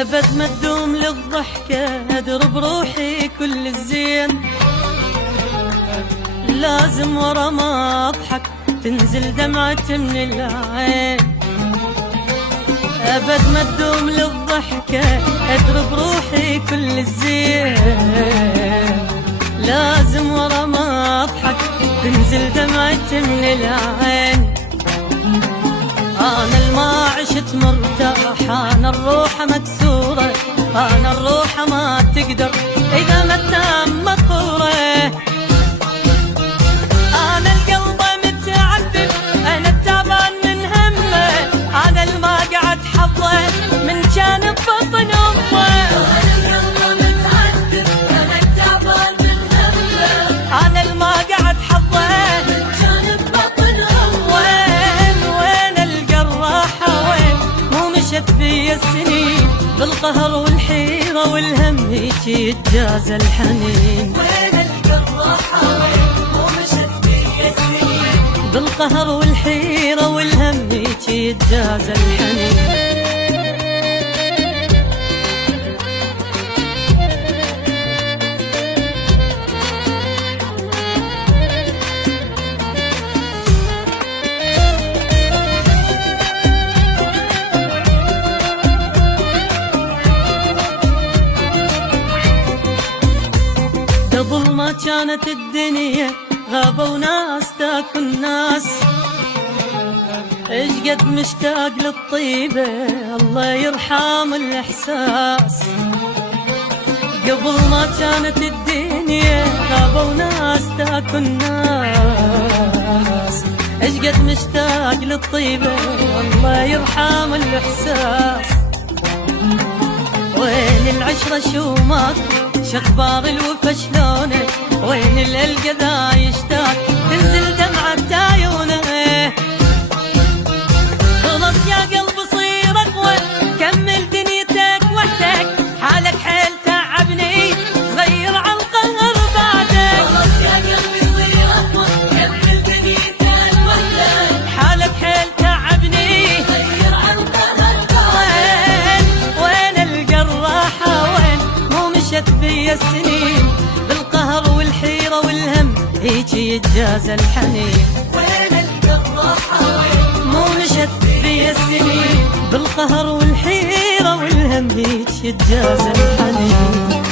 أبد ما تدوم للضحكة أدرب روحي كل الزين، لازم ورا ما أضحك تنزل دمعة من العين. أبد ما تدوم للضحكة أدرب روحي كل الزين، لازم ورا ما أضحك تنزل دمعة من العين. أنا الما عشت مرتاح، أنا الروح مكسورة، أنا الروح ما تقدر إذا ما تنام مقهورة. أنا القلب متعذب، أنا التعبان من همه، أنا الما قعد حظه من كان ببطن أمه. أنا القلب متعذب، أنا التعبان من همه، أنا الما قعد حظه من كان ببطن أمه. وين الجراحة وين؟ مو مشت بي السنين بالقهر والحيرة والهم هيك يتجازى الحنين. وين الجراحة وين؟ مو مشت بي السنين بالقهر والحيرة والهم هيك يتجازى الحنين. قبل ما كانت الدنيا غابوا ناس تاكل ناس، ايش قد مشتاق للطيبة الله يرحم الإحساس. قبل ما كانت الدنيا غابوا ناس تاكل ناس، ايش قد مشتاق للطيبة الله يرحم الإحساس. وين العشرة شو ماكو، شخبار الوفا شلونه، وين الألقى ذا يشتاق تنزل دمعة عيونه. خلص يا قلب صير أقوى، كمل دنيتك وحدك، حالك حيل تعبني صغير عالقهر بعدك. خلص يا قلبي صير أقوى، كمل دنيتك وحدك، حالك حيل تعبني صغير عالقهر بعدك. وين الجراحة وين؟ مو مشت بي السنين بالقهر والحيرة والهم هيك يتجازى الحنين. وين الجراحة وين؟ مو مشت بي السنين بالقهر والحيرة والهم هيك يتجازى الحنين.